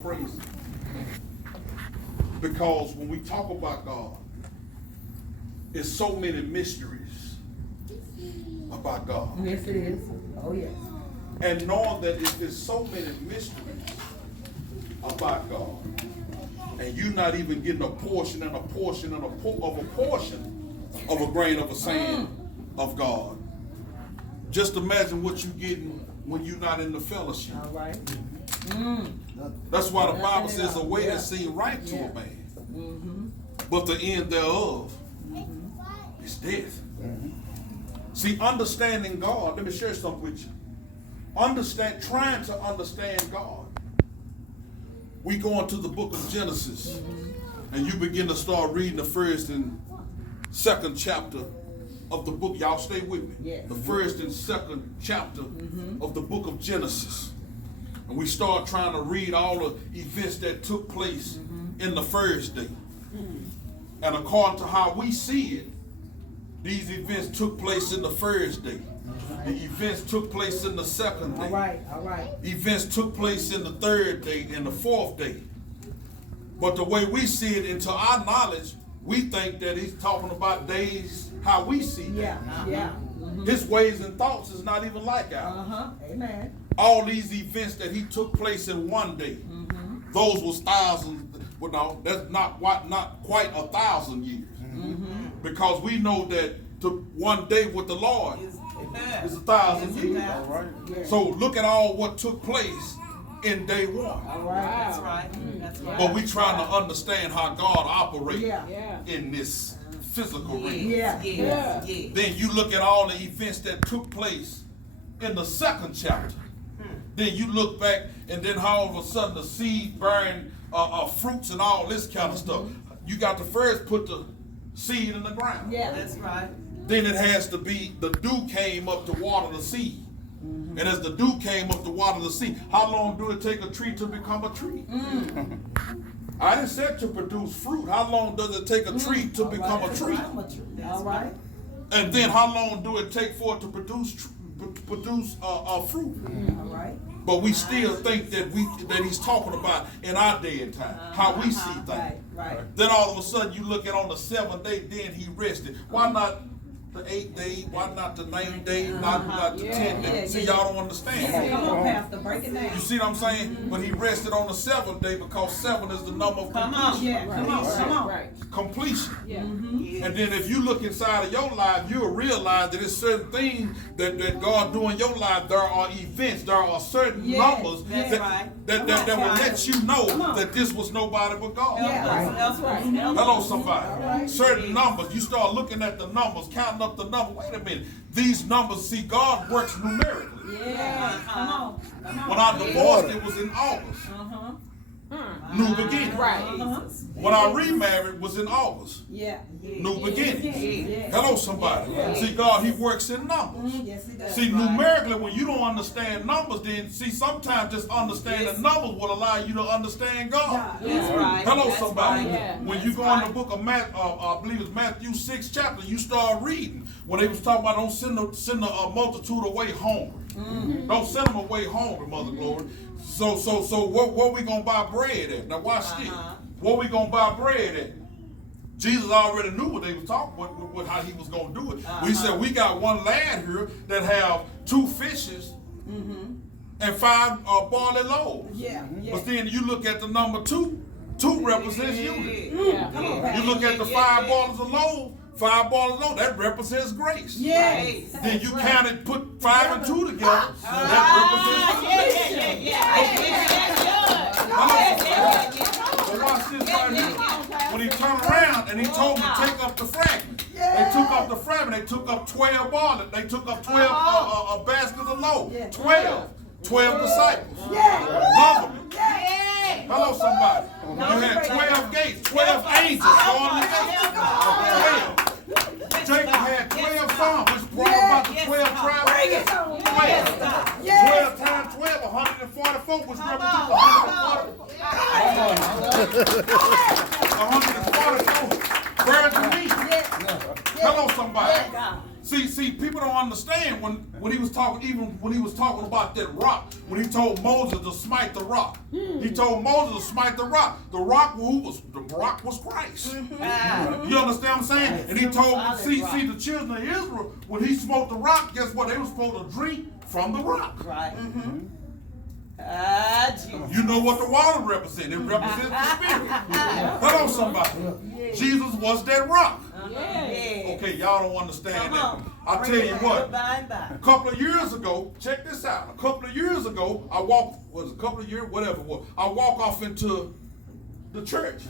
Praise Him. Because when we talk about God, there's so many mysteries about God. Yes, it is. Oh, yes. And knowing that if there's so many mysteries about God, and you're not even getting a portion and a portion and of a portion of a grain of a sand of God, just imagine what you're getting when you're not in the fellowship. All right. That's why the Bible says a way that seems right to a man, but the end thereof is death. See, understanding God, let me share something with you. Trying to understand God. We go into the book of Genesis, and you begin to start reading the first and second chapter of the book. Y'all stay with me. Yes. The first and second chapter of the book of Genesis. And we start trying to read all the events that took place in the first day. And according to how we see it, these events took place in the first day. The events took place in the second day. All right, all right. Events took place in the third day and the fourth day. But the way we see it, into our knowledge, we think that he's talking about days how we see them. Yeah. His ways and thoughts is not even like ours. Amen. All these events that he took place in one day, those was thousands. Well, no, that's not quite 1,000 years. Because we know that one day with the Lord is 1,000 years. All right. Yeah. So look at all what took place in day one. All right. That's right. That's right. But we trying to understand how God operates Yeah. in this physical realm. Yeah. Then you look at all the events that took place in the second chapter. Then you look back, and then all of a sudden the seed bearing fruits and all this kind of stuff. You got to first put the seed in the ground. Yeah. That's right. Then it has to be the dew came up to water the seed. And as the dew came up to water the seed, how long do it take a tree to become a tree? I didn't say to produce fruit. How long does it take a tree to become a tree? All right. And then how long do it take for it to produce fruit? All right. But we still think that he's talking about in our day and time, how we see things. Right. Then all of a sudden you look at on the seventh day, then he rested. Why not the 8th day? Why not the 9th day? Not the 10th day? See, y'all don't understand. Come on, Pastor, break it down. You see what I'm saying? But he rested on the 7th day because 7 is the number of completion. Yeah, come on. Right. Completion. Yeah. And then if you look inside of your life, you'll realize that there's certain things that God do in your life. There are events, there are certain numbers that will let you know that this was nobody but God. That's right. Hello, somebody. Certain numbers. You start looking at the numbers, counting up the number. Wait a minute. These numbers, see, God works numerically. Yeah. Come on. When I divorced, it was in August. New beginning. Right. When I remarried, was in August. Yeah. New beginnings. Yeah. Hello, somebody. See, God, he works in numbers. Yes, he does. See, numerically, when you don't understand numbers, then see, sometimes just understanding numbers will allow you to understand God. That's right. Hello, That's somebody. right. Yeah. When you go in the book of Matthew, I believe it's Matthew 6 chapter, you start reading when they was talking about don't send a multitude away hungry. Don't send them away hungry, Mother Glory. So where we gonna buy bread at? Now watch this. Where we gonna buy bread at? Jesus already knew what they was talking with how he was gonna do it. We said we got one lad here that have 2 fishes and 5 barley loaves. Yeah. But then you look at the number 2. 2 represents unity. Yeah. You look at the 5 barley of loaves. 5 barley of loaves, that represents grace. Yes. Then you counted, put 5 and 2 together. That represents. But watch this right here. When he turned around and he told me to take up the fragment. They took up the fragment. They took up 12 barley. They took up 12 baskets of loaves. 12 disciples. Government. Hello, somebody. You had 12 gates, 12 angels going together. 12. Jacob had 12 sons, which brought about the 12 tribes. 12 times 12, 144, which represents 144 virgin meat. Hello, somebody. See, people don't understand when he was talking, even when he was talking about that rock, when he told Moses to smite the rock. He told Moses to smite the rock. The rock was Christ. You understand what I'm saying? And he told, see the children of Israel, when he smote the rock, guess what? They were supposed to drink from the rock. Right. You know what the water represents? It represents the Spirit. Hello, somebody. Jesus was that rock. Okay, y'all don't understand that. I'll tell you what. A couple of years ago, check this out. A couple of years ago, I walked off into the church.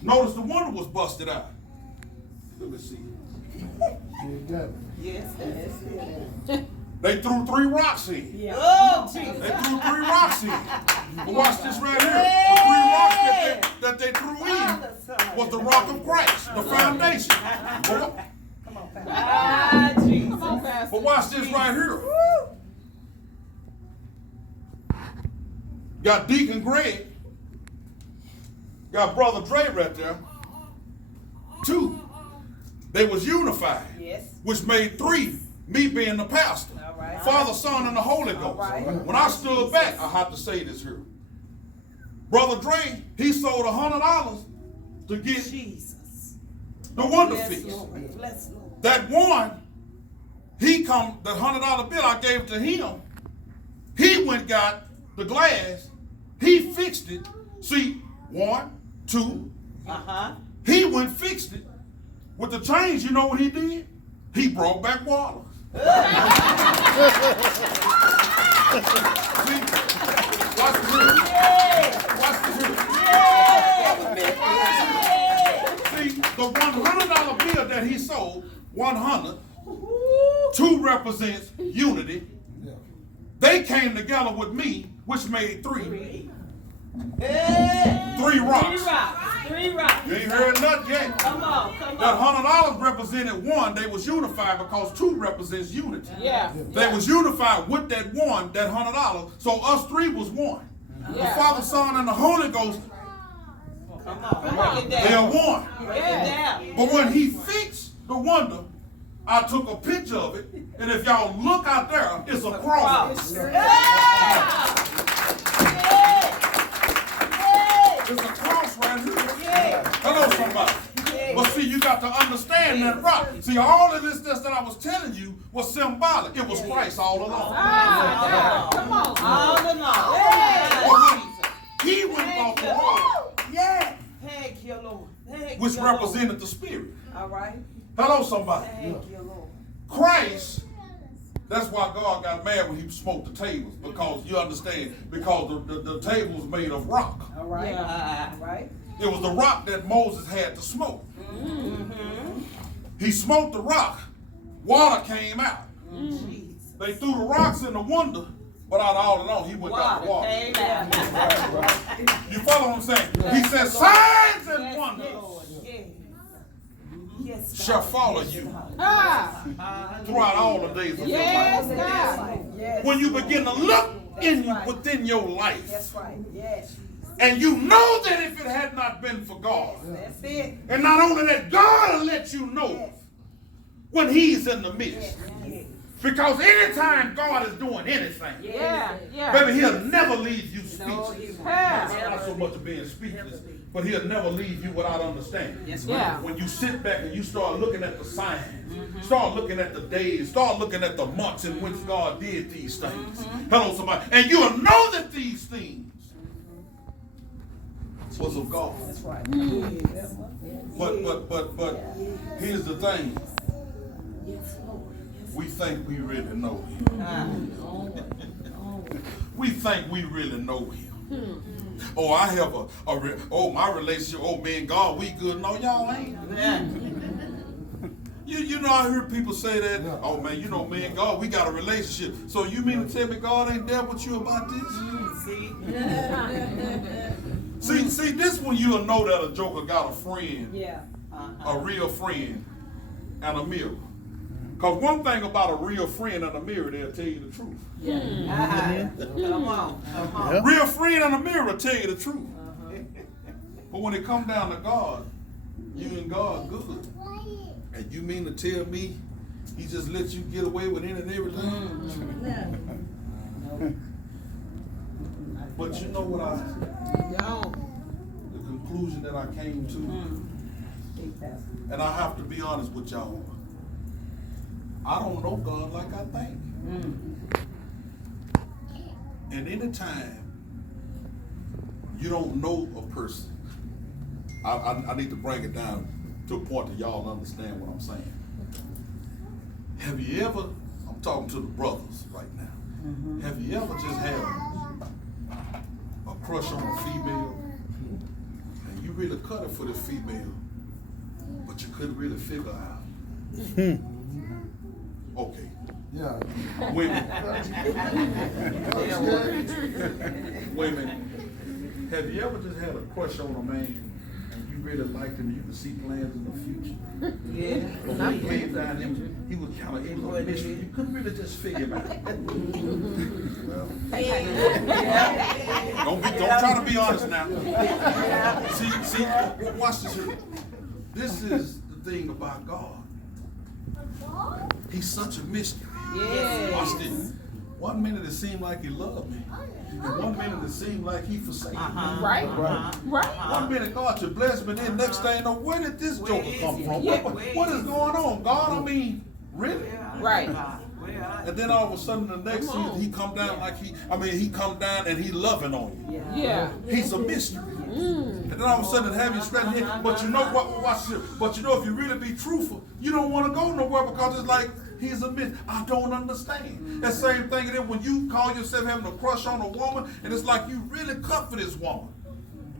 Notice the window was busted out. Let me see. Yes. They threw 3 rocks in. Yeah. Oh, Jesus. They threw 3 rocks in. But watch this right here. The 3 rocks that they threw in was the rock of Christ, the foundation. Jesus. But watch this right here. Got Deacon Greg. Got Brother Dre right there. 2. They was unified. Yes. Which made 3. Me being the pastor. Right. Father, Son, and the Holy Ghost. Right. When I stood back, I have to say this here. Brother Dre, he sold $100 to get Jesus. the wonder Bless feast. Lord. Bless Lord. That one, the $100 bill I gave to him, he went got the glass, he fixed it. See, 1, 2. He went fixed it. With the change, you know what he did? He brought back water. See, watch this here. Watch this here. See, the $100 bill that he sold, 100, 2 represents unity. They came together with me, which made 3. 3 rocks. 3 rocks. You ain't heard nothing yet. Come on. That $100 represented 1. They was unified because 2 represents unity. Yeah. They was unified with that 1, that $100. So us 3 was 1. The Father, Son, and the Holy Ghost, Come on. Break it they down. are 1. Break it down. But when he fixed the wonder, I took a picture of it, and if y'all look out there, it's a cross. It's a cross right here. Hello, somebody. But see, you got to understand that rock. See, all of this that I was telling you was symbolic. It was Christ all along. Come on. All along. But when he went off the wall, Thank you, Lord. Thank which you, Lord. represented the Spirit. All right. Hello, somebody. Thank you, Lord. Christ, that's why God got mad when he smoked the tables, because you understand, because the table was made of rock. All right. All right. It was the rock that Moses had to smoke. He smoked the rock, water came out. Jesus. They threw the rocks in the wonder, but out of all along, he went got the water. Came out. You follow what I'm saying? He said, signs and wonders Yes, shall follow you throughout all the days of your life. When you begin to look within your life, That's right. Yes. and you know that if it had not been for God, That's it. and not only that, God will let you know when he's in the midst. Because anytime God is doing anything, baby, he'll never leave you speechless. Not so much of being speechless, but he'll never leave you without understanding. When you sit back and you start looking at the signs, start looking at the days, start looking at the months in which God did these things. Hello, somebody. And you'll know that these things was of God. That's right. But here's the thing. We think we really know him. We think we really know him. Oh, I have my relationship, oh man, God, we good. No, y'all ain't. You know, I heard people say that, oh man, you know, man, God, we got a relationship. So you mean to tell me God ain't dealt with you about this? See, this one you'll know that a joker got a friend, a real friend, and a mirror. Because one thing about a real friend and a mirror, they'll tell you the truth. Come on. Real friend and a mirror will tell you the truth. But when it comes down to God, you and God good. And you mean to tell me He just lets you get away with any and everything. But you know what the conclusion that I came to, and I have to be honest with y'all, I don't know God like I think. And anytime you don't know a person, I need to bring it down to a point that y'all understand what I'm saying. Have you ever, I'm talking to the brothers right now, have you ever just had a crush on a female and you really cut it for this female, but you couldn't really figure out? Okay. Yeah. Women, have you ever just had a crush on a man and you really liked him and you could see plans in the future? Yeah. But when he came down, he was kind of, he was a mystery. You couldn't really just figure him out. Well, don't try to be honest now. See, watch this here. This is the thing about God. He's such a mystery. Yes. Watch this. 1 minute it seemed like he loved me. And 1 minute it seemed like he forsaken me. Right. 1 minute God you bless me, then next thing you know, where did this joker come from? Yeah. What is going on? God, I mean, really? Right. And then all of a sudden the next season he come down like he come down and he loving on you. Yeah. He's a mystery. And then all of a sudden have you spreading here. But you know what? Watch this. But you know if you really be truthful, you don't want to go nowhere because it's like he's a mystery. I don't understand. That same thing and then when you call yourself having a crush on a woman and it's like you really cut for this woman.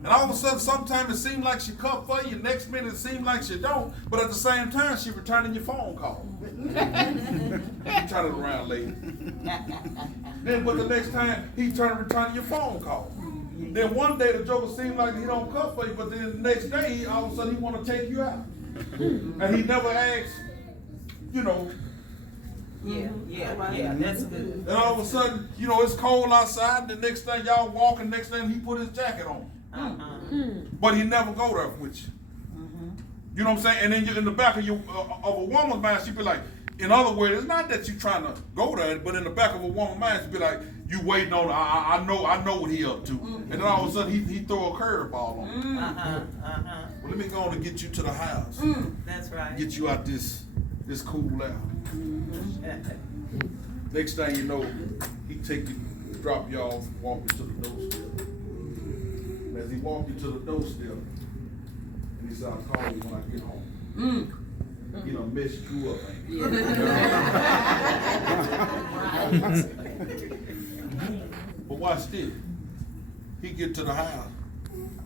And all of a sudden sometimes it seems like she cut for you, next minute it seems like she don't, but at the same time she returning your phone call. You turn it around, lady. Then but the next time he returning your phone call. Then one day the joker seems like he don't cut for you, but then the next day all of a sudden he want to take you out. And he never asks, you know. Yeah, that's good. And all of a sudden, you know, it's cold outside, and the next thing y'all walking, next thing he put his jacket on. But he never go there with you. You know what I'm saying? And then you, in the back of a woman's mind, she be like, in other words, it's not that you trying to go there, but in the back of a woman's mind, she be like, you waiting on, I know what he up to. And then all of a sudden, he throw a curveball on you. Well, let me go on and get you to the house. That's right. Get you out this cool out. Next thing you know, he take you, drop you off, walk you to the doorstep. As he walk you to the doorstep, and he said, I'll call you when I get home. You know, messed you up, ain't you? But watch this. He get to the house,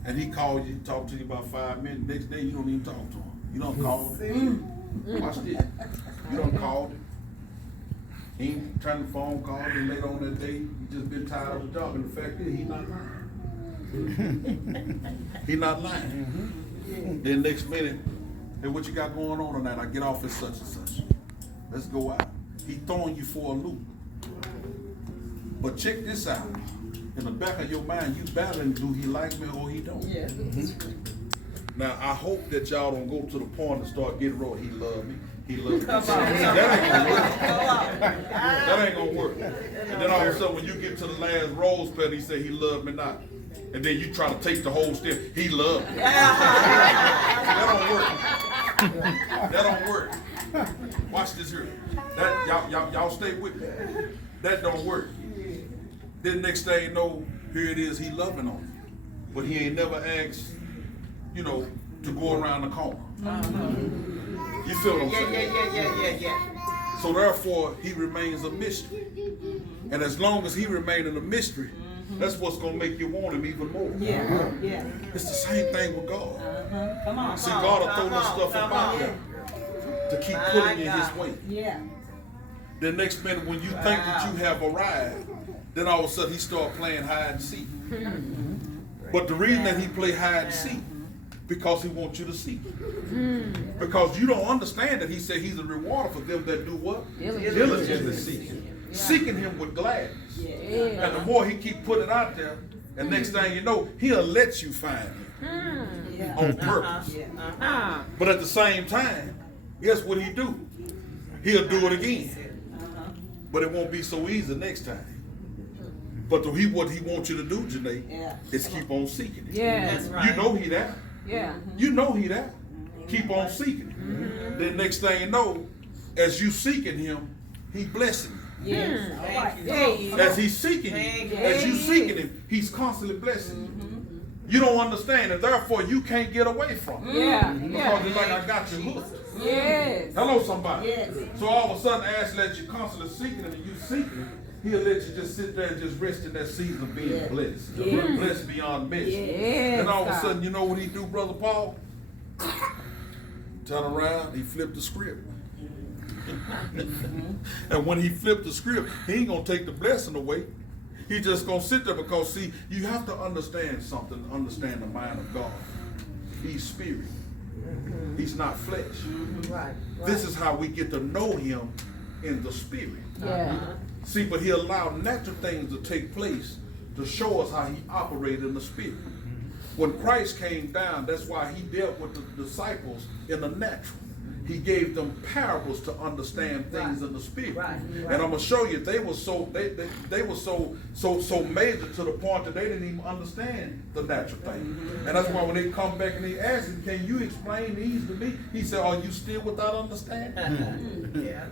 and he called you, talk to you about 5 minutes. Next day, you don't even talk to him. You don't call him. Watch this. You don't call him. He ain't trying to phone call, and later on that day, you just been tired of the job. And the fact is, he's not lying. He's not lying. Then next minute, hey, what you got going on tonight? I get off at such and such. Let's go out. He throwing you for a loop. But check this out. In the back of your mind, you battling, do he like me or he don't? Yeah. Now, I hope that y'all don't go to the point and start getting wrong. He love me. He love me. Come on. That ain't gonna work. That ain't gonna work. And then all of a sudden, when you get to the last rose petal, he say he love me not. And then you try to take the whole step. He love me. That don't work. That don't work. Watch this here. That y'all stay with me. That don't work. Then next thing you know, here it is. He loving on you, but he ain't never asked, you know, to go around the corner. You feel what I'm saying? Yeah. So therefore, he remains a mystery. And as long as he remains a mystery, that's what's going to make you want him even more. Yeah. It's the same thing with God. Come on. See, God will throw this stuff about him to keep putting in his way. Yeah. The next minute, when you think that you have arrived, then all of a sudden he start playing hide and seek. But the reason that he play hide and seek, because he wants you to seek. Because you don't understand that he said he's a rewarder for them that do what? Diligently seek him. Seeking him with gladness. And the more he keep putting it out there, and next thing you know, he'll let you find him on purpose. But at the same time, guess what he do? he'll do it again. But it won't be so easy next time. But what he wants you to do, Janae, is keep on seeking it. Yeah. That's right. You know he there. Yeah. You know he there. Keep on seeking it. Then next thing you know, as you seeking him, he blessing you. Yeah. Thank you, Yeah. Jesus. As he's seeking Thank you, you. as you seeking him, he's constantly blessing you. You don't understand, and therefore you can't get away from it. Yeah. Because it's like I got you hooked. Yes. Hello, somebody. Yes. So all of a sudden, as let you constantly seeking him, and you seeking him, he'll let you just sit there and just rest in that season of being blessed. Yeah. Blessed beyond measure. Yes, And all of a God. sudden, you know what he do, Brother Paul? Turn around, he flipped the script. And when he flipped the script, he ain't gonna take the blessing away. He just gonna sit there because, see, you have to understand something, understand the mind of God. He's spirit. He's not flesh. Right. This is how we get to know him in the spirit. Yeah. See, but he allowed natural things to take place to show us how he operated in the spirit. When Christ came down, that's why he dealt with the disciples in the natural. He gave them parables to understand things in the spirit. Right. And I'm gonna show you, they were so major to the point that they didn't even understand the natural thing. And that's why when they come back and they ask him, "Can you explain these to me?" He said, "Are you still without understanding?" Yeah.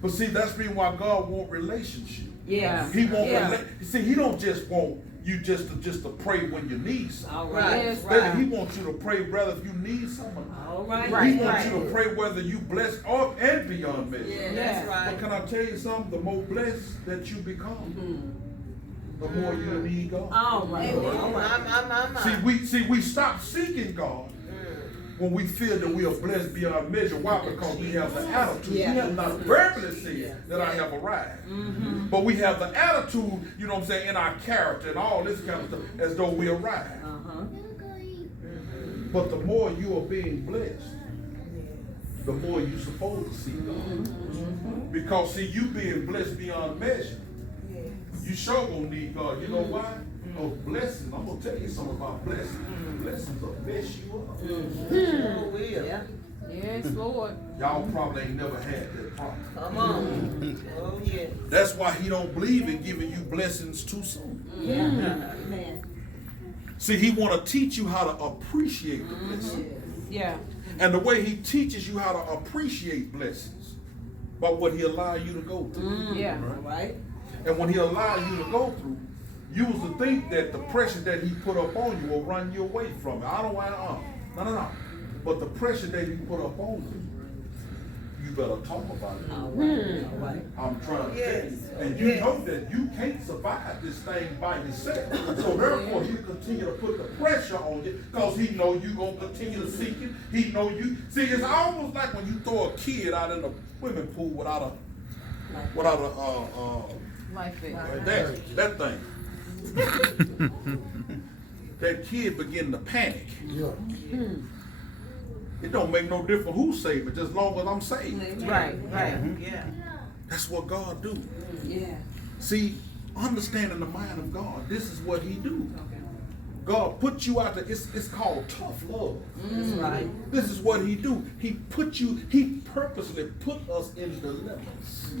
But see, that's the reason why God wants relationship. Yeah. He won't Yeah. see. He don't just want you just to pray when you need something. All right. Yes, He right. wants you to pray whether if you need something. All right. He wants you to pray whether you blessed or and beyond measure. Yeah, Yeah. that's But right. can I tell you something? The more blessed that you become, the more you need God. All right. See, we stop seeking God when we feel that we are blessed beyond measure. Why? Because we have the attitude. We have not verbally said that I have arrived. But we have the attitude, you know what I'm saying, in our character and all this kind of stuff, as though we arrived. But the more you are being blessed, the more you're supposed to see God. Because see, you being blessed beyond measure, you sure gonna need God. You know why? Oh, blessings. I'm gonna tell you something about blessings. Blessings will mess you up. Sure will. Yeah. Yes, Lord. Y'all probably ain't never had that problem. Come on. Oh, yeah. That's why he don't believe in giving you blessings too soon. Amen. See, he want to teach you how to appreciate the blessing. Yeah. And the way he teaches you how to appreciate blessings by what he allow you to go through. Yeah. Right? And when he allow you to go through, you was to think that the pressure that he put up on you will run you away from it. I don't want no. But the pressure that he put up on you, you better talk about it. All right. I'm trying to tell you. Yes. And you Yes. know that you can't survive this thing by yourself. So therefore, he continue to put the pressure on you because he know you going to continue to seek it. He know you. See, it's almost like when you throw a kid out in the swimming pool without a Life it. that thing. That kid begin to panic. It don't make no difference who's saving, just as long as I'm saved. Right. Right. Yeah. That's what God do. Yeah. See, understanding the mind of God, this is what he do. God put you out there, it's called tough love. That's right. This is what he do. He purposely put us in dilemmas.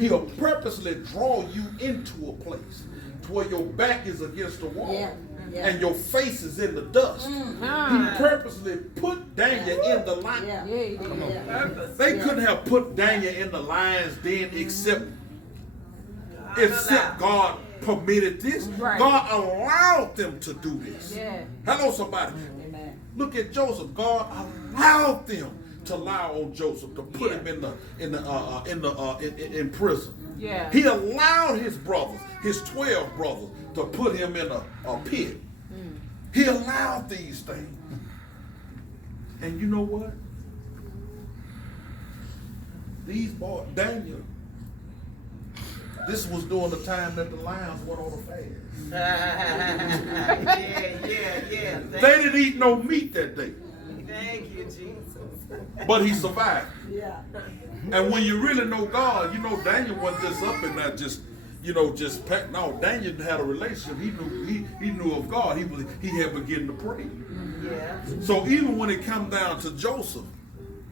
He'll purposely draw you into a place to where your back is against the wall. Yeah. And your face is in the dust. He purposely put Daniel in the line. Yeah. Yeah. Purpose. They couldn't have put Daniel in the lions then except God permitted this. Right. God allowed them to do this. Yeah. Hello, somebody. Amen. Look at Joseph. God allowed them to lie on Joseph to put him in prison. Yeah. He allowed his brothers, his 12 brothers, to put him in a pit. He allowed these things. And you know what? These boys, Daniel, this was during the time that the lions went on a fast. Yeah. They didn't eat no meat that day, Thank you, Jesus. but he survived. Yeah. And when you really know God, you know Daniel wasn't just up in that just packed. No, Daniel had a relationship. He knew of God. He had begun to pray. Yeah. So even when it come down to Joseph,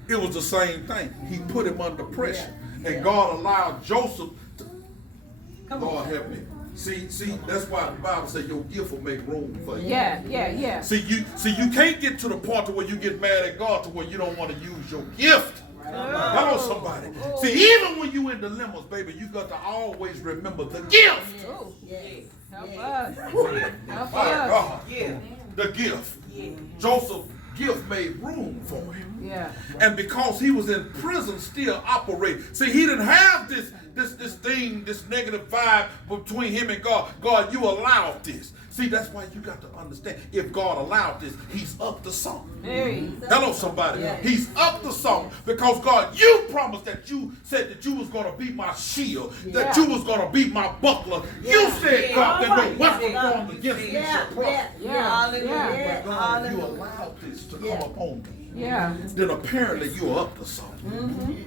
It was the same thing. He put him under pressure. And God allowed Joseph to, Lord help me. See, that's why the Bible says your gift will make room for you. Yeah. See, you can't get to the point to where you get mad at God to where you don't want to use your gift. Hello, somebody. See, even when you in dilemmas, baby, you got to always remember the gift. Help us. Help My us. God. Yeah. The gift. Joseph's gift made room for him. Yeah. And because he was in prison still operating. See, he didn't have this thing, this negative vibe between him and God. God, you allowed this. See, that's why you got to understand. If God allowed this, he's up to something. Hey. Hello, somebody. He's up to something. Because God, you promised that you said that you was going to be my shield. That you was going to be my buckler. You said, God, that no weapon formed against me shall prosper. Yeah. But God, you allowed this to come upon me. Yeah. Then apparently you're up to something.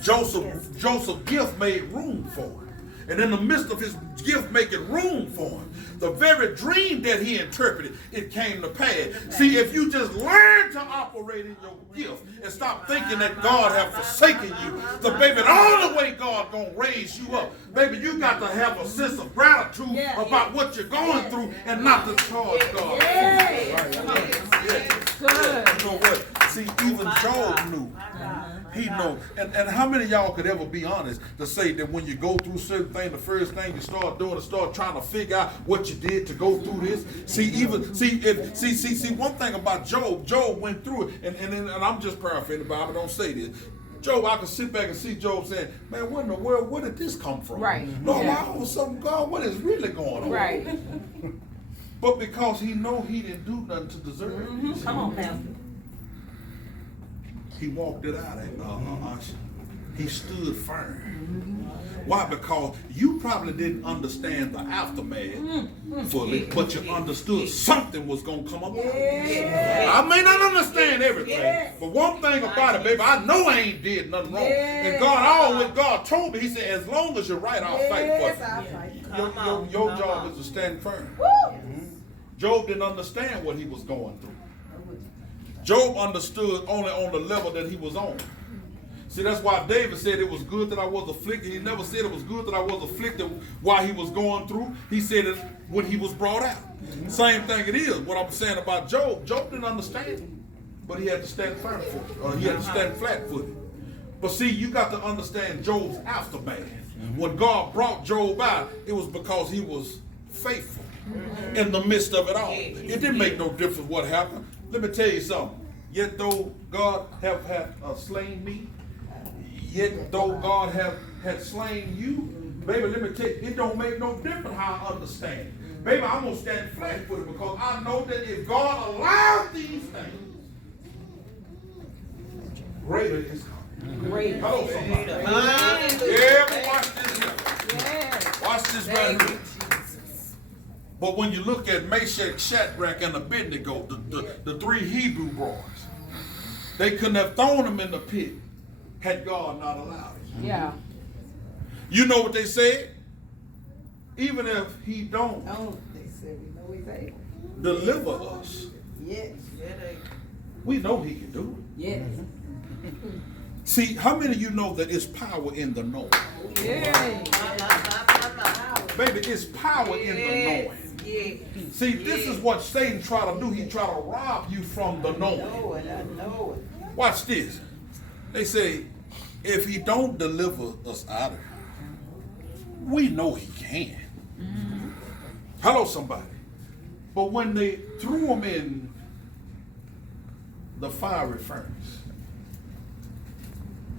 Joseph's gift made room for him. And in the midst of his gift making room for him, the very dream that he interpreted, it came to pass. See, if you just learn to operate in your gift and stop thinking that God has forsaken you, the only way God gonna raise you up, baby, you got to have a sense of gratitude about what you're going through and not to charge God. Good. You know what? See, even Job knew. He know. And how many of y'all could ever be honest to say that when you go through certain things, the first thing you start doing is start trying to figure out what you did to go through this? See, one thing about Job went through it, and I'm just paraphrasing the Bible, don't say this. Job, I could sit back and see Job saying, man, what in the world, where did this come from? Right. No, all of a sudden, God, what is really going on? Right. But because he know he didn't do nothing to deserve it. Come on, Pastor. He walked it out. He stood firm. Why? Because you probably didn't understand the aftermath fully, but you understood something was going to come up. I may not understand everything, but one thing about it, baby, I know I ain't did nothing wrong. And God told me, he said, as long as you're right, I'll fight for you. Your job is to stand firm. Job didn't understand what he was going through. Job understood only on the level that he was on. See, that's why David said it was good that I was afflicted. He never said it was good that I was afflicted while he was going through. He said it when he was brought out. Same thing it is. What I'm saying about Job, Job didn't understand, but he had to stand firm for it. He had to stand flat-footed. But see, you got to understand Job's aftermath. When God brought Job out, it was because he was faithful in the midst of it all. It didn't make no difference what happened. Let me tell you something. Yet though God have had slain me, yet though God had slain you, baby, let me tell you, it don't make no difference how I understand. Baby, I'm going to stand flat with it because I know that if God allowed these things, greater is coming. Great. Hello, somebody. Yeah, but watch this here. Watch this right here. But when you look at Meshach, Shadrach, and Abednego, the three Hebrew boys, they couldn't have thrown them in the pit had God not allowed it. Yeah. You know what they said? Even if he don't They said we know he's able. deliver us, Yes. we know he can do it. Yes. See, how many of you know that it's power in the knowing? Yeah. Baby, it's power in the knowing. See, this is what Satan try to do. He try to rob you from the knowing. I know it. Watch this. They say, if he don't deliver us out of here, we know he can. Hello, somebody. But when they threw him in the fiery furnace,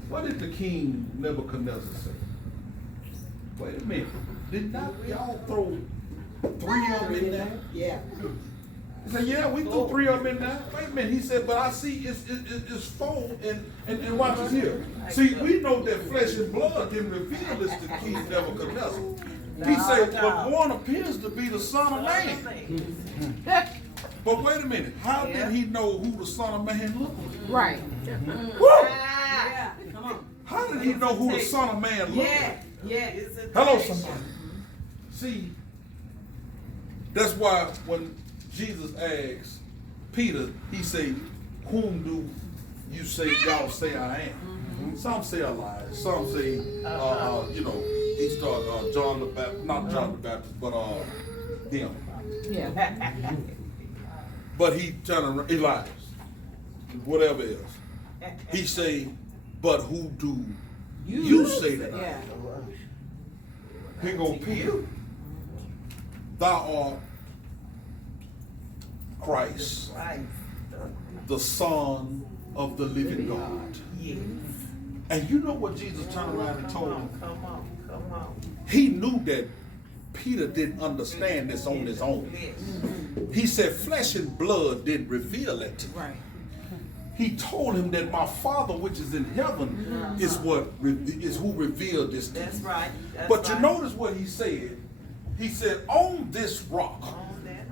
what did the king Nebuchadnezzar say? Wait a minute. Did not y'all throw 3 of them in there? Yeah. He said, yeah, we threw 3 of them in there. Wait a minute. He said, but I see it's 4 and watch this here. See, we know that flesh and blood can reveal this to King Nebuchadnezzar. He said, but one appears to be the Son of Man. But wait a minute. How did he know who the Son of Man looked like? Right. Woo! Come on. How did he know who the Son of Man looked like? Yeah. Hello, somebody. See, that's why when Jesus asked Peter, he said, whom do you say, y'all say I am. Some say Elijah. Some say, you know, he started John the Baptist, not John the Baptist, but him. Yeah. But he turned around, Elijah, whatever else. He say, but who do you say that I am? Yeah. Here go Peter. Thou art Christ, Right. the Son of the living God. Yes. And you know what Jesus turned around and told him? Come on. Come on. He knew that Peter didn't understand this on his own. Yes. He said, flesh and blood didn't reveal it to me. Right. He told him that my Father which is in heaven is who revealed this to me. That's right. That's But you right. notice what he said. He said, on this rock. On that.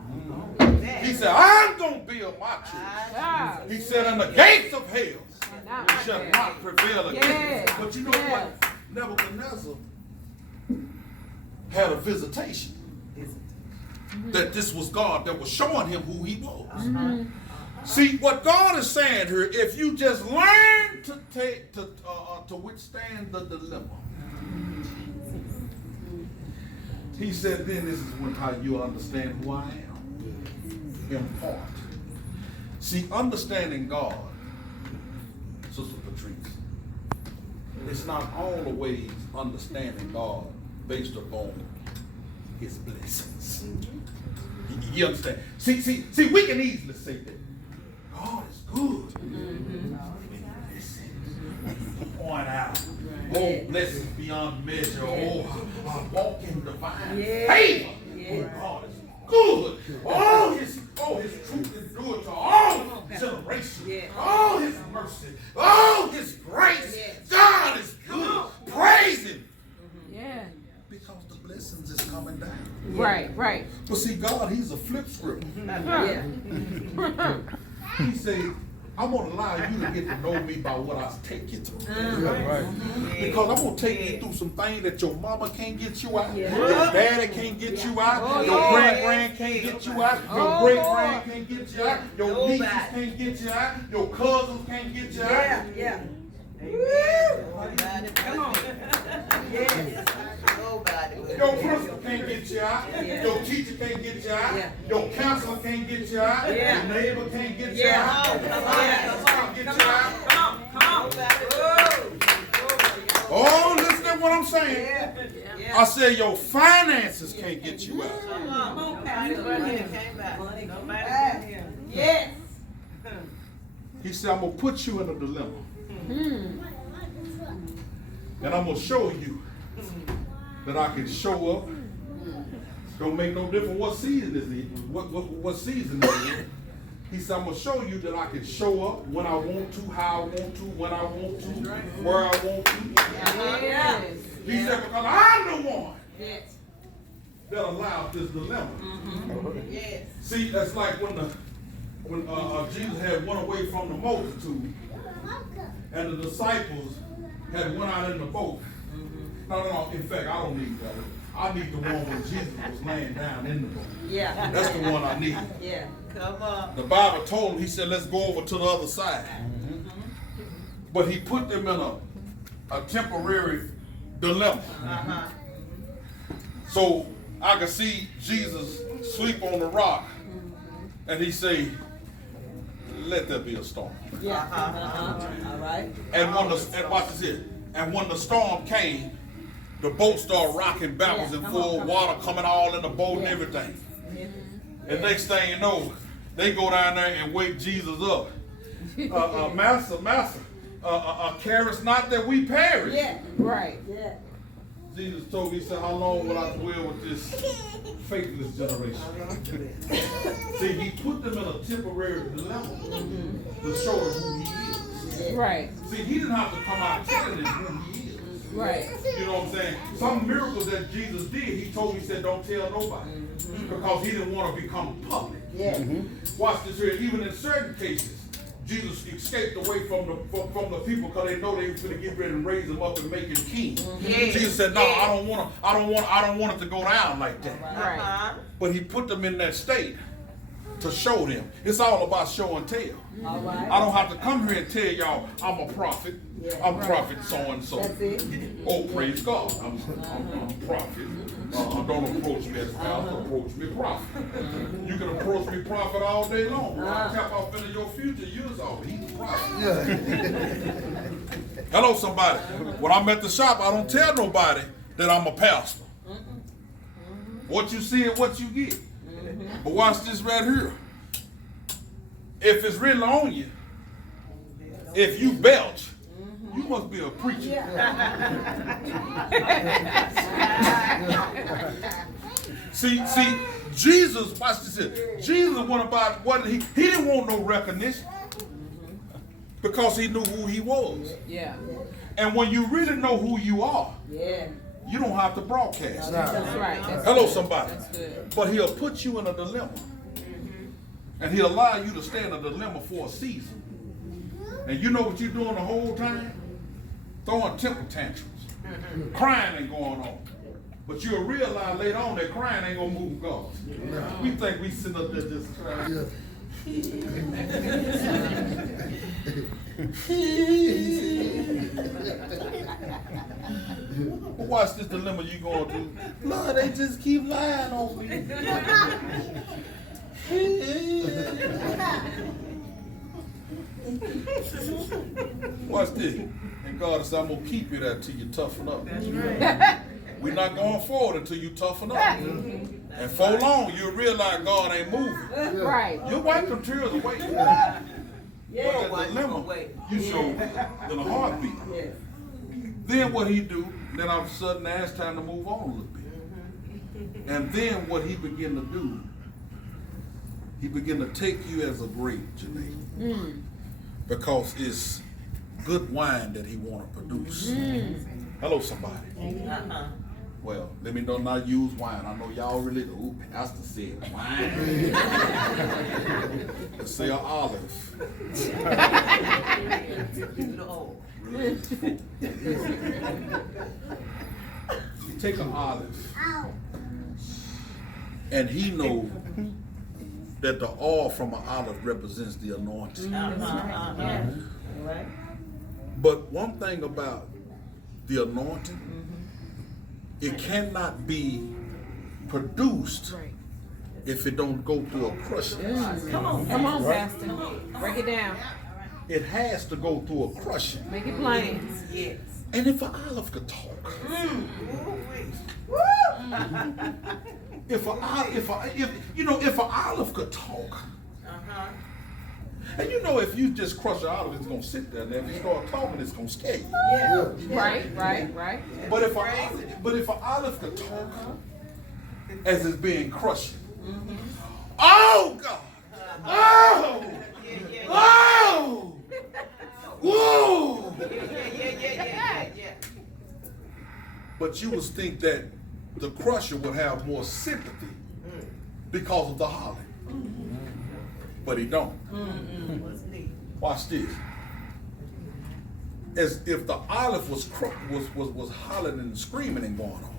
On that. He said, I'm going to build my church. Ah. He said, and the gates of hell Not shall like not prevail against Yes. it. But you know Yes. what? Nebuchadnezzar had a visitation. That this was God that was showing him who he was. See, what God is saying here, if you just learn to withstand the dilemma, he said, then this is when how you understand who I am. In part. See, understanding God, Sister Patrice, it's not always understanding God based upon his blessings. You understand? See, we can easily say that God is good. Point out, oh, blessings beyond measure. Oh, I walk in divine favor. Oh, God is good. Oh, his truth endures to all generations. Oh, his mercy. Oh, his grace. God is good. Praise him. Yeah. Because the blessings is coming down. Right. Right. But see, God, he's a flip script. Yeah. He said, I'm going to allow you to get to know me by what I take you through. Because I'm going to take you through some things that your mama can't get you out, your daddy can't get you out, your great-grand can't get you out, your great-grand can't get you out, your nieces can't get you out, your cousins can't get you out. Yeah. Nobody. Come on. Yes. Nobody. Your principal can't get you out, your teacher can't get you out, your counselor can't get you out, your neighbor can't get you out, your finances can't get you out. Oh, listen to what I'm saying. I said your finances can't get you out. Yes. He said, I'm going to put you in a dilemma. And I'm going to show you that I can show up. Don't make no difference what season is it, what season it is. He said, I'm going to show you that I can show up when I want to, how I want to, when I want to, where I want to. Yes. He said, because I'm the one that allowed this dilemma. See, that's like when Jesus had went away from the multitude and the disciples had went out in the boat. No. In fact, I don't need that. I need the one when Jesus was laying down in the boat. Yeah. That's the one I need. Yeah. Come on. The Bible told him, he said, let's go over to the other side. But he put them in a temporary dilemma. So I could see Jesus sleep on the rock and he say, let there be a storm. All right. And watch this here. And when the storm came, the boat started rocking backwards and full, water coming all in the boat and everything. And next thing you know, they go down there and wake Jesus up. Master, carest not that we perish. Yeah. Right. Yeah. Jesus told me, he said, how long will I dwell with this faithless generation? See, he put them in a temporary dilemma to show them who he is. Right. See, he didn't have to come out telling them who he is. Right. You know what I'm saying? Some miracles that Jesus did, he told me, he said, don't tell nobody. Because he didn't want to become public. Yeah. Watch this here. Even in certain cases, Jesus escaped away from the people because they know they were going to get ready and raise him up and make him king. Jesus said, no, I don't want it to go down like that. Right. But he put them in that state to show them. It's all about show and tell. All right. I don't have to come here and tell y'all I'm a prophet. I'm prophet so and so. That's it. Oh, praise God. I'm a prophet. Don't approach me as pastor, approach me prophet. You can approach me prophet all day long. When I tap off into your future, years off. He's a prophet. Hello, somebody. When I'm at the shop, I don't tell nobody that I'm a pastor. What you see is what you get. But watch this right here. If it's written on you, if you belch, you must be a preacher. See, Jesus, watch this here. Jesus went about what he didn't want no recognition because he knew who he was. Yeah. And when you really know who you are, Yeah. you don't have to broadcast. That's right. That's Hello, good. somebody. That's good. But he'll put you in a dilemma. And he'll allow you to stay in a dilemma for a season. And you know what you're doing the whole time? Throwing temper tantrums. Crying ain't going on. But you'll realize later on that crying ain't going to move God. We think we sitting up there just crying. Well, watch this dilemma you going through. Lord, they just keep lying on me. Watch this. And God said, I'm going to keep you there till you toughen up. That's right. We're not going forward until you toughen up. And for long, you'll realize God ain't moving. Right. You'll wipe them tears away. But that dilemma, you show in a heartbeat. Yes. Then what he do, then all of a sudden now it's time to move on a little bit. And then what he begin to do, he begin to take you as a grape, Janae. Because it's good wine that he want to produce. Hello, somebody. Well, let me know not use wine. I know y'all really go, ooh, Pastor said wine. Let's say an olive. You take an olive, and he know that the oil from an olive represents the anointing. Right. But one thing about the anointing, it cannot be produced if it don't go through a crushing. Come on, Pastor. Break it down. It has to go through a crushing. Make it plain. Yes. And if an olive could talk, if an olive could talk, and you know if you just crush an olive, it's gonna sit there, and if you start talking, it's gonna scare you. Right. But if an olive could talk as it's being crushed, oh God, oh, oh, whoa. But you would think that the crusher would have more sympathy because of the holly, but he don't. Watch this. As if the olive was hollering and screaming and going on,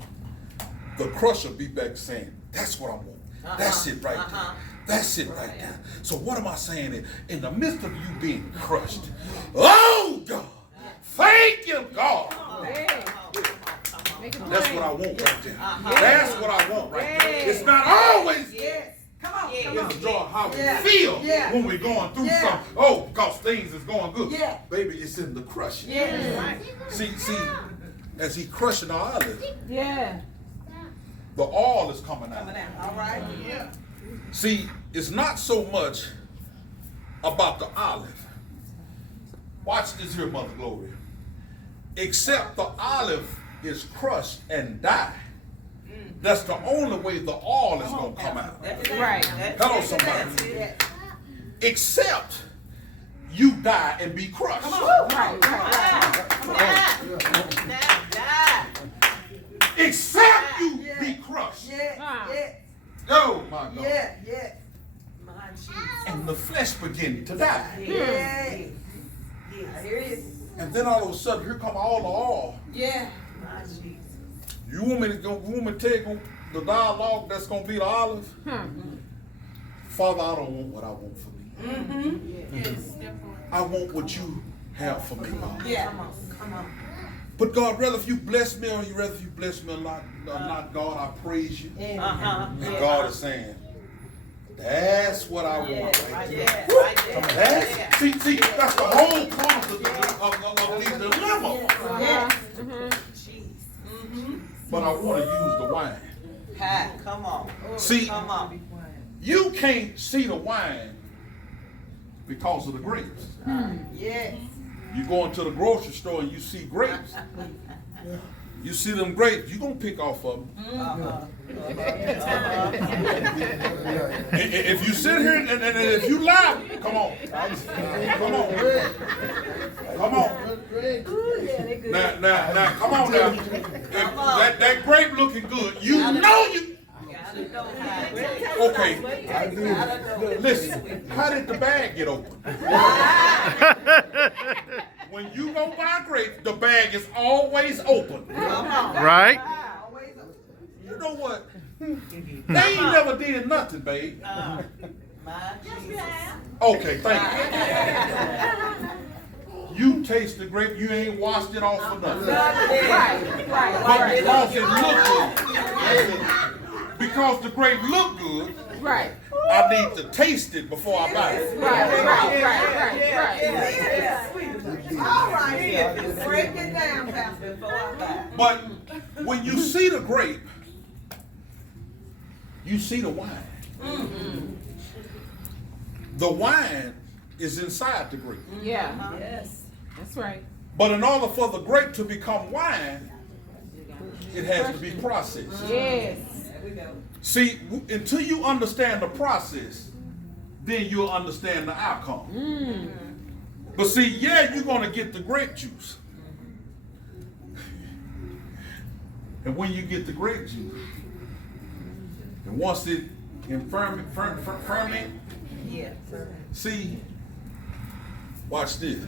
the crusher be back saying, "That's what I want. That's it right there. That's it right there." So what am I saying? In the midst of you being crushed, oh God, thank you, God. That's what I want right there. That's what I want right there. It's not always. Come on. It's joy how we feel when we're going through something. Oh, because things is going good. Baby, it's in the crushing. See, as he crushing the olive, the oil is coming out. All right. See, it's not so much about the olive. Watch this here, Mother Gloria. Except the olive is crushed and die. That's the only way the oil is going to come out. Right. Hello, somebody. Except you die and be crushed. Except you be crushed. Oh, my God. And the flesh begin to die. I hear you. And then all of a sudden, here come all the oil. You want me to tell you the dialogue that's going to be the olive? Father, I don't want what I want for me. I want what you have for me, Lord. Yeah. Come on. But God, rather if you bless me or rather if you bless me or not, God, I praise you. And God is saying, that's what I want. Right there. See, that's the whole point of these dilemmas. But I want to use the wine. Come on. See, Come on. you can't see the wine because of the grapes. Yes. You go into the grocery store and you see grapes. You see them grapes, you're going to pick off of them. If you sit here and if you lie, come on. Now, come on now. If that grape looking good, you know you. Okay. Listen, how did the bag get open? When you go buy grapes, the bag is always open. Right? You know what? They ain't never did nothing, babe. Okay, thank you. You taste the grape, you ain't washed it off for nothing. But because it look good. Because the grape look good. Right. I need to taste it before I buy it. Right. All right. Break it down, Pastor, before I buy. But when you see the grape, you see the wine. The wine is inside the grape. Yeah. Yes. That's right. But in order for the grape to become wine, it has to be processed. Yes. See, until you understand the process, then you'll understand the outcome. But see, yeah, you're going to get the grape juice. And when you get the grape juice, and once it ferment, see, watch this.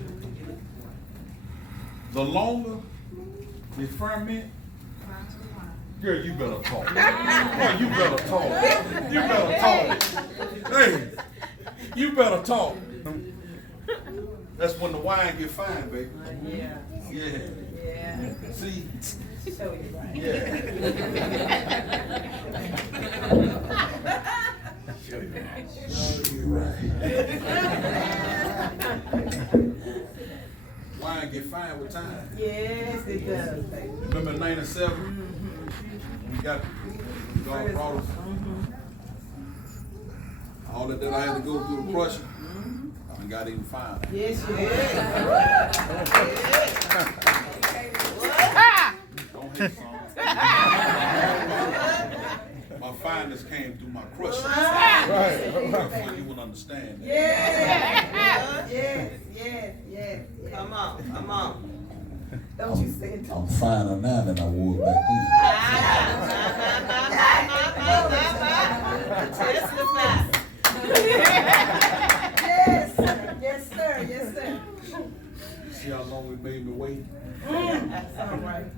The longer it ferment, girl, you better talk. Girl, you better talk. You better talk. Hey, you better talk. That's when the wine get fine, baby. Yeah. See? Yeah. Wine get fine with time. Yes, it does, baby. Remember 97? We got God brought us. All that I had to go through the crushing, I got even fine. Yes, you did. Don't hate songs. My fineness came through my crushing. Therefore you will understand that. Yes. Come on. Don't you say it. I'm finer now than I was back Yes, sir. See how long it made me wait? That's all right.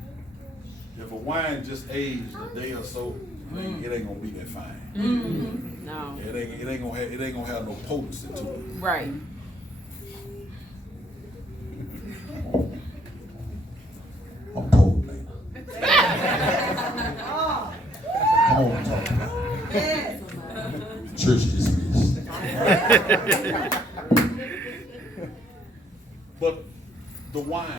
If a wine just aged a day or so, it ain't gonna be that fine. No. It ain't gonna have no potency to it. Right. I'm cold later. Come on, talk. Yes. Church dismissed. But the wine